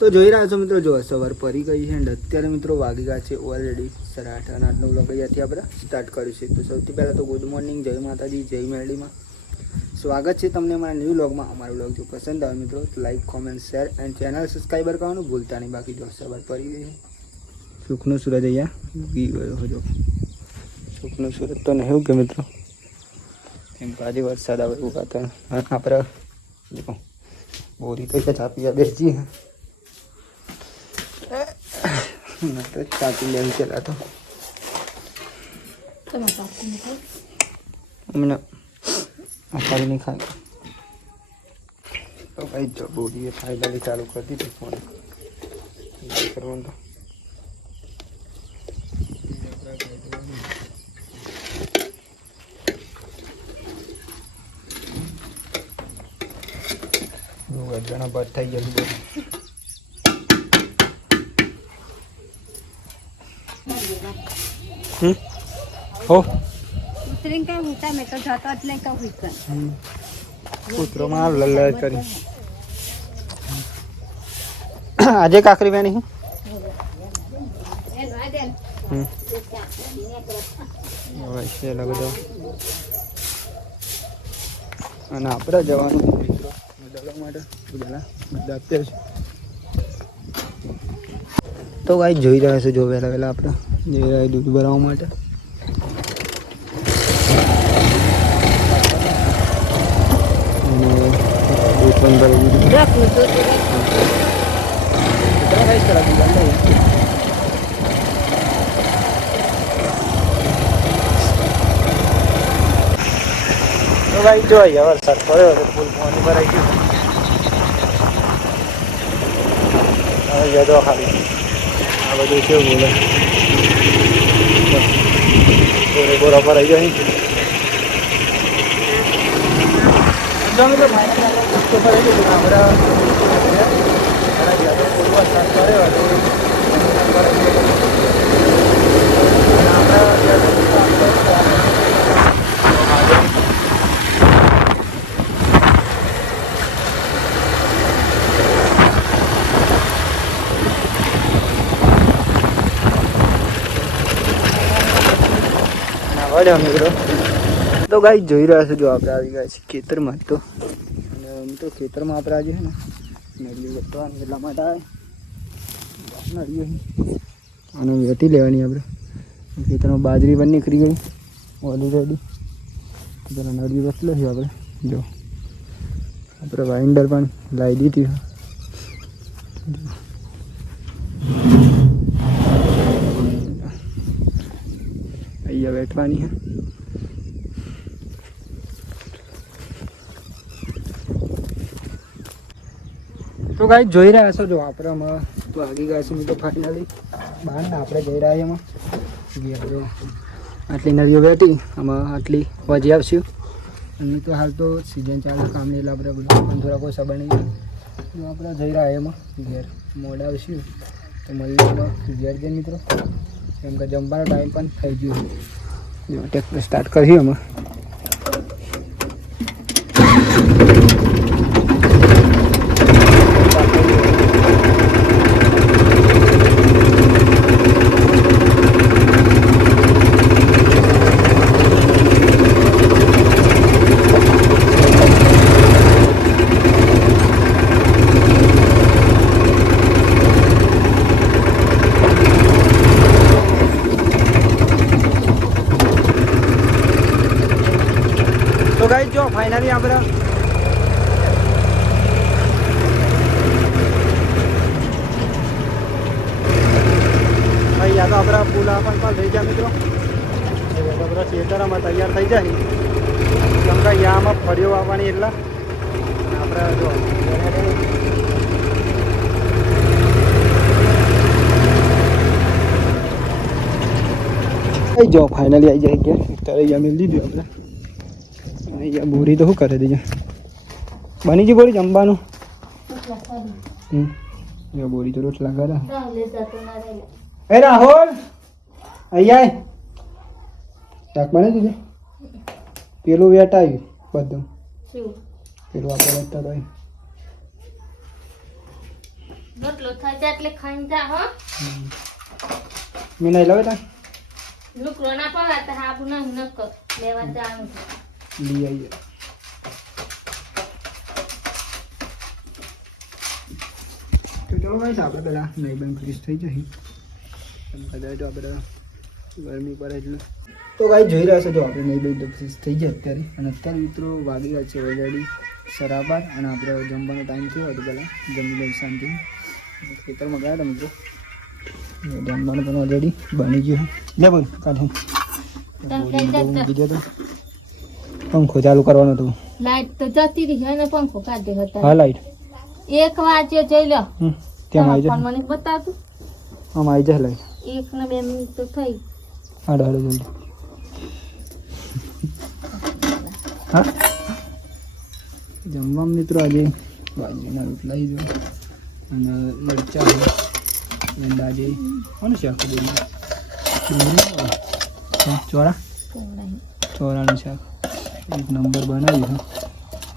તો જોઈ રહ્યા છો મિત્રો જો સવાર પરી ગઈ છે એન્ડ અત્યારે મિત્રો વાગી ગયા છે ઓલરેડી સાડા આઠ અને આઠનો બ્લોગ અહીંયાથી આપણે સ્ટાર્ટ કરીશું. તો સૌથી પહેલાં તો ગુડ મોર્નિંગ જય માતાજી, જય મેરડીમાં. સ્વાગત છે તમને અમારા ન્યૂ બ્લોગમાં અમારો બ્લોગ જો પસંદ આવે મિત્રો, તો like comment share and channel subscriber કરવાનું ભૂલતા નહીં. બાકી જો સવાર પડી ગઈ છે. સુખનો સૂરજ અહીંયા ઉગી ગયો હજો સુખનો સૂરજ તો નહીં કે મિત્રો. એમ આજે વરસાદ આવે એવું આપણે બોરી તો ચાપી બેસી તો ચાપી લેવી પેલા તો અમને અપારી નહીં ખાય તો ભાઈ જો બોરીએ ફાઇનલી ચાલુ કરી દીધું ફોન કરવાનું તો જણા બાદ થઈ ગયેલું બધું હમ. હો. ઉતરીને કઈ ઉતા મેં તો જતો એટલે કઈ. ઉતર કૂતરો માં લલ્લા કરી. આજે કાકરી બેની હું? અને આપણે જવાનું મિત્રો. માટે બધા બધા અત્યારે તો કાંઈ જોઈ રહ્યા છે જો વહેલા વહેલા આપણે. જઈ દૂધ ભરાવવા માટે. ભાઈ જો અહીંયા વરસાદ પડ્યો ફૂલ પાણી ભરાઈ ગયું. હવે યદો ખાલી. આ બધું કેવું બોલે. બોરે બોરા આવી જાય. આપણા વરસાદ પડ્યો હતો વળ્યો મિત્રો. તો ગાઈ જોઈ રહ્યા છો જો આપણે આવી ગયા છીએ ખેતરમાં. તો, અને મિત્રો ખેતરમાં આપણે આજે છે ને નળીઓ ગોતવાની, એટલા માટે આવે. નળીઓ અને વેટી લેવાની આપણે. ખેતરમાં બાજરી પણ નીકળી ગઈ. ઓલરેડી પેલા નળીઓ વસલો છે આપણે. જો. આપણે વાઇન્ડર પણ લાવી દીધી છે. અહીંયા બેઠવાની છે તો ગાઈ જોઈ રહ્યા છો, જો આપણે તો આગી ગયા છે તો ફાઇનલી બહાર ને આપણે જઈ રહ્યા એમાં. ગયા આટલી નદીઓ બેઠી આમાં આટલી વજી આવશું. અને તો હાલ તો સિઝન ચાલે કામની એટલે આપણે બધું પણ થોડા કોઈ સબર નહીં આપણે જઈ રહ્યા એમાં, ઘેર મોડા આવશું. તો મળી ઘેર જઈએ મિત્રો. કેમ કે જમવાનો ટાઈમ પણ થઈ ગયો. ટ્રેક્ટર સ્ટાર્ટ કરીએ અમે તો ગાઈ ફાઇનલી આપણે. ભાઈ યા તો આપણા પુલા પણ પણ થઈ જાય મિત્રો. આપણા ખેતરમાં તૈયાર થઈ જાય કેમ કે યામાં ફર્યો આવવાની એટલા. આપણે જો આવી જાઓ ફાઇનલી આવી જાય ગયા અત્યારે અહીંયા મેળ દીધું આપણે. અહીંયા બોરી તો શું કરે દીજો બની ગઈ બોરી જમવાનું? હમ. બોરી તો રોટલા કરે. એ રાહુલ અહીંયા. શાક બને દીજો પેલું વેટ આવ્યું બધું પેલું આપણે વેચતા રોટલો એટલે જા હો. મેં નહીં લાવે તા લુકરો ના પડા તો હાબુ ના નક લેવા જાણું. લઈ આવીએ. તો ચલો ગાઈસ આપણે પેલા નહીં બેન ફ્રીઝ થઈ જશે. બધા જો આપણે ગરમી પડે એટલે. તો ગાઈ જોઈ રહ્યા છો જો આપણે નહીં બેન તો ફ્રીઝ થઈ જાય અત્યારે. અને અત્યારે મિત્રો વાગી ગયા છે ઓલરેડી સરાબાર અને આપણે જમવાનો ટાઈમ થયો હતો પહેલાં જમી લઈ શાંતિ. ખેતરમાં ગયા હતા મિત્રો. જમવાનું પણ ઓલરેડી બની ગયું. લે બોલ કાઢે. બીજો તો. પંખો ચાલુ કરવાનો હતો. લાઈટ તો જતી રહી અને પંખો કાઢ્યો હા લાઈટ. એક વાજે જઈ લો કેમ આવી જાય મને બતાવતું આમ આવી જાય લાઈટ. એક ને બે મિનિટ તો થઈ. હાડો હાડો જલ્દી હા? જમવા મિત્રો આજે બાજરીના રોટલા જો અને મરચા છે જે આજે શાક હતું? ચોરા. ચોરાનું શાક. એક નંબર બનાવ્યું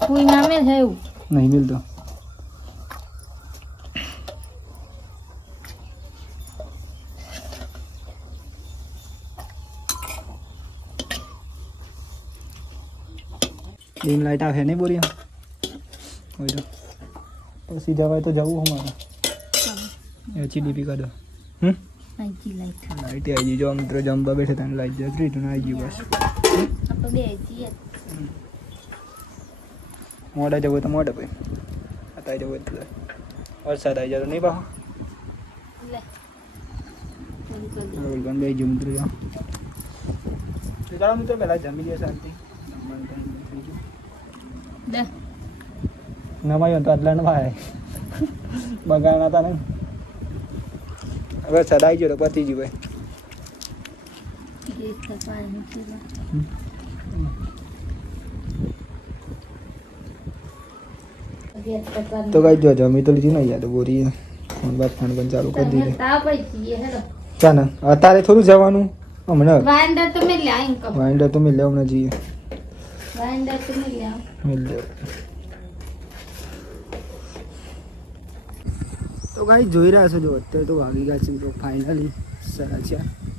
કોઈ નામે છે એવું? નહીં મિલતો. ડીમ લાઈટ આવે નહીં બોરી હોય તો. પછી જવાય તો જવું અમારે. એચડીપી કરી દો. હમ? લાઈટ આવી જો મિત્રો જમવા બેઠે તને લાઈટ જતી તું આવી ગયું બસ. આપણે બે મોડા જવું તો મોડા ભાઈ. અત્યારે જવું એટલે વરસાદ આવી જતો તો નહીં પાહો. જમતું રહ્યો તો ચાલો મિત્રો પહેલાં જમી લઈએ શાંતિ. નવાયો તો આટલા નવાય બગાડના હતા ને. વરસાદ આવી ગયો તો પતી ગયું ભાઈ. તો કઈ જો જમી તો લીધી ને યાર બોરી ફોન બાદ ફોન પણ ચાલુ કરી દીધી. તાવ પડી જઈએ હેલો ચાલ ને અત્યારે થોડું જવાનું. હમણાં વાંડર તો મેં લ્યા વાઇન્ડર તો મિલ હમણાં જઈએ. વાંડર તો મેં લ્યા. તો કાંઈ જોઈ રહ્યા છો જો અત્યારે તો વાગી ગયા છે તો ફાઇનલી સારા છે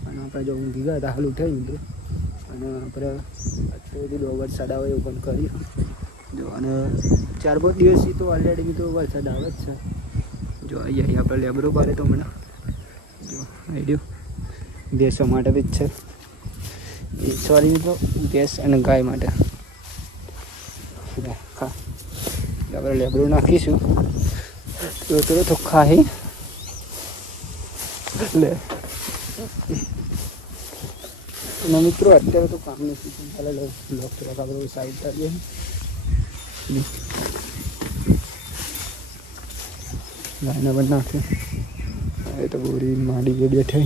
અને આપણે જો ઊંઘી ગયા હતા હાલ ઉઠાવી દીધું અને આપણે અત્યારે વરસાદ આવે એવું પણ કર્યું. જો અને ચાર પાંચ દિવસથી તો ઓલરેડી મિત્રો વરસાદ આવે જ છે જો અહીંયા આપણે લેબરો પાડે તો હમણાં જો આઈડિયો ભેંસો માટે બી જ છે સોરી મિત્રો ભેંસ અને ગાય માટે એટલે આપણે લેબરો નાખીશું તો તો તો ખાઈ લે અને મિત્રો અત્યારે તો કામની સિઝન ચાલે લો બ્લોક થોડાક આપણે સાઈડ કરીએ ગાયને પણ નાખે એ તો બોરી માડી ગઈ બેઠે.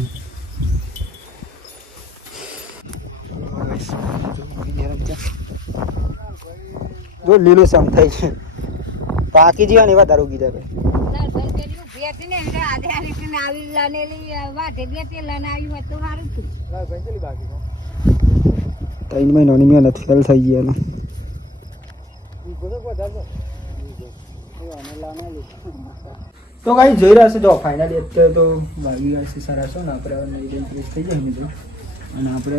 જો લીલું સમ થઈ છે. પાકી જીવાની એવા દારૂ કીધા ત્રણ મહિનાની મહેનત ફેલ થઈ એનો. તો કઈ જોઈ રહ્યા છો જો ફાઇનલી અત્યારે તો વાગી ગયા છે સારા છો ને, આપણે નવી થઈ જાય મિત્રો. અને આપણે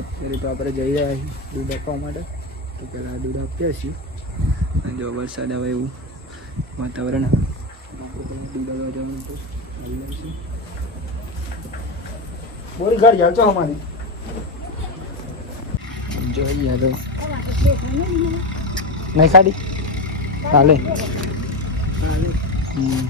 અત્યારે તો આપણે જઈ રહ્યા છીએ દૂધ આપવા માટે. તો પહેલાં દૂધ આપીએ છીએ. અને જો વરસાદ આવે એવું વાતાવરણ. દૂધ આવવા જવાનું તો બોરી ઘર જાવ છો અમારી? જોઈએ તો નહીં ખાડી? ચાલે. હમ.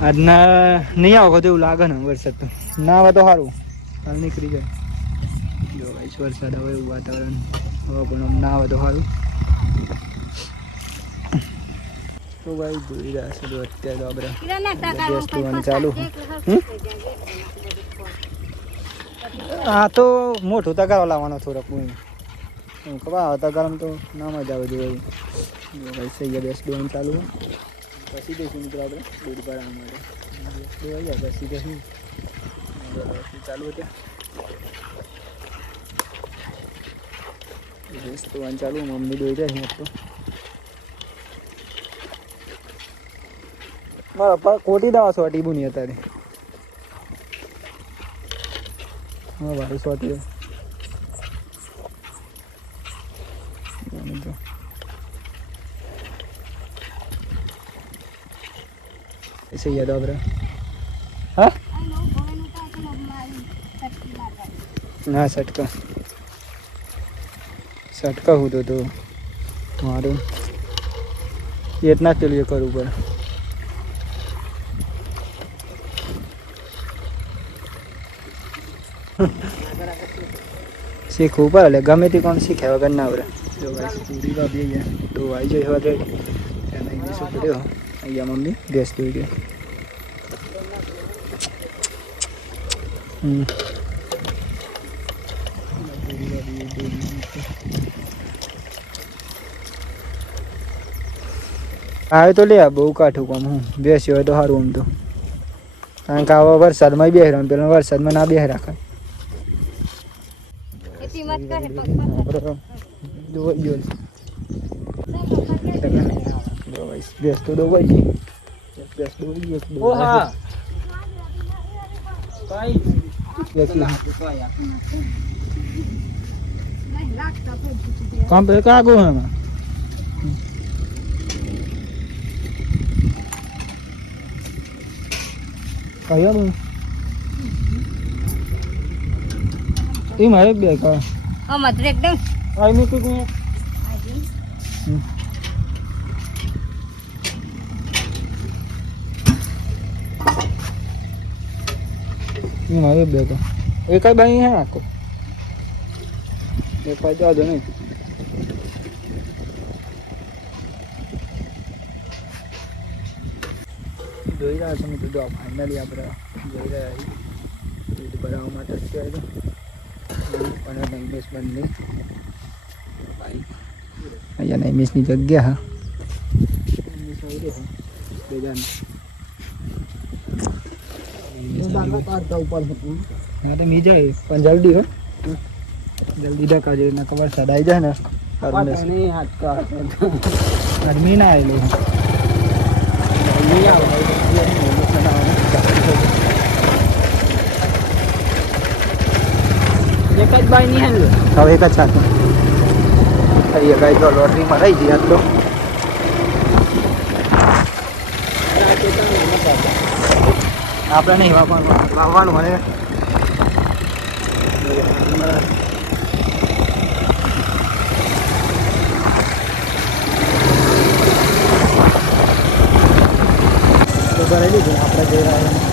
આજના નહીં આવો તો એવું લાગે ને વરસાદ તો. ના આવે તો સારું. કાલ નીકળી જાય. જો ભાઈ વરસાદ આવે એવું વાતાવરણ. હવે પણ આમ ના આવે તો સારું. તો ભાઈ જોઈ રહ્યા છે અત્યારે તો આપણે. ચાલુ? હા, તો મોટું તગારો લાવવાનો થોડોક હું હું ખબર તગારામાં તો ના મજા આવે જોઈએ ભાઈ સૈયા બેસ ડોન ચાલુ પછી દઈશું મિત્રો આપણે દૂધ ભરાવા માટે. દોઈ જાય, પછી દઈશું ચાલુ હતા બેસ દોવાનું ચાલુ, મમ્મી દોઈ જાય તો. મારા પપ્પા ખોટી દાવા છો ટીબુની અત્યારે. हाँ बारिश होती है इसे याद आ रहा हाँ। ना सेट का। सेट का हो दो तो मारो। इतना के लिए कर ऊपर શીખવું પડે એટલે ગમે તે કોણ શીખે વગર ના આવડે જો ભાઈ પૂરી ભાભી ગયા તો આવી જાય હવે અહીંયા મમ્મી ગેસ દોઈ ગયો હમ. આવે તો લે બહુ કાઠું કામ હું. બેસ્યો હોય તો સારું આમ તો. કારણ કે આવા વરસાદમાં બેહી રહ્યો પેલા વરસાદમાં ના બેહી રાખાય જોવાઈ ગયો. દોવાઈ છે. તો દોવાઈ ગઈ ભેંસ દોવાઈ દોવાઈ લાગતા ભાઈ કામ પે કાગો હે નું એ મારે બે કા અમાર તો એકદમ આઈ નું કીધું હમ. બે તો. એ કઈ બાઈ હે આખો? એક આજો નહીં. જોઈ રહ્યા છો મિત્રો, જો ફાઇનલી આપણે જોઈ રહ્યા છીએ. દૂધ માટે અત્યારે. દૂધ અને નૈમેશ બંને અહીંયા નૈમેશની જગ્યા હા નૈમેશ આવી રહ્યો છે. બેજાન હા તો મી જાય પણ જલ્દી હો જલ્દી ઢકા જોઈએ ના ખબર સડાઈ જાય ને ગરમી ના આવેલી એક જ બાઈ ની હેન્ડ હવે એક જ સાથે. અરે ગાય તો લોટરીમાં રહી ગયા તો. આપણે નહીં વાપરવાનું વાવવાનું મને તો ભરાઈ લીધું આપણે જઈ રહ્યા.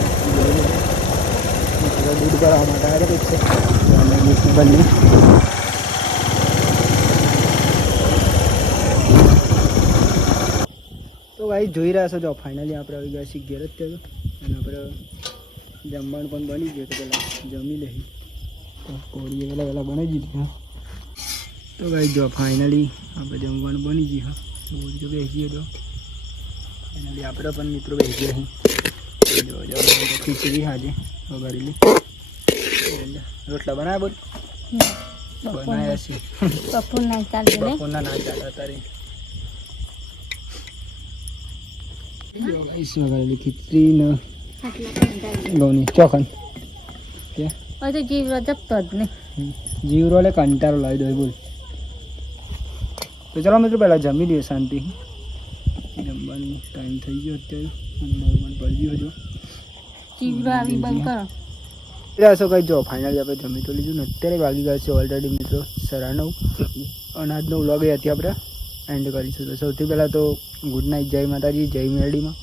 દૂધ ભરાવા માટે જ છે. અને મીઠું બંને તો ભાઈ, જોઈ રહ્યા છો જો ફાઇનલી આપણે આવી ગયા છીએ ઘેર જ થયો અને આપણે જમવાનું પણ બની ગયું તો પેલા જમી લઈ તો કોળીએ પેલા પેલા બની હા. તો ભાઈ, જો ફાઇનલી આપણે જમવાનું બની ગયું, હા. તો બેસીએ તો. ફાઇનલી આપણે પણ મિત્રો બેસીએ છીએ જો ખીચડી હાજે વગાડેલી રોટલા બનાવ્યા બોલ બનાવ્યા છે બપોર ના ચાલતું ને બપોરના ના ચાલે તારે જો ગાઈસ વગાડેલી ખીચડી ને ઘઉંની ચોખન કે હવે તો જીવ રજપતો જ ને જીવરો લે કંટારો લાવી દો બોલ તો ચલો મિત્રો પહેલાં જમી લઈએ શાંતિ જમવાનું ટાઈમ થઈ ગયો અત્યારે અને નવ મણ પડી ગયો જો જીવરો આવી બંધ કરો રહ્યા છો કઈ જો ફાઇનલી આપણે જમી તો લીધું ને. અત્યારે વાગી ગયા છે ઓલરેડી મિત્રો સાડા નવ. અને વ્લોગ અહીંયાથી આપણે એન્ડ કરીશું. તો સૌથી પહેલાં તો ગુડ નાઇટ જય માતાજી, જય મેરડીમાં.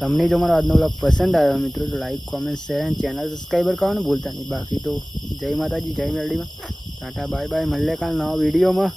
તમને જો મારો આજનો વ્લોગ પસંદ આવ્યો મિત્રો, તો like comment share and channel subscriber કરવાનું ભૂલતા નહીં. બાકી તો જય માતાજી, જય મેરડીમાં. ટાટા બાય બાય મળીએ કાલ નવા વિડીયોમાં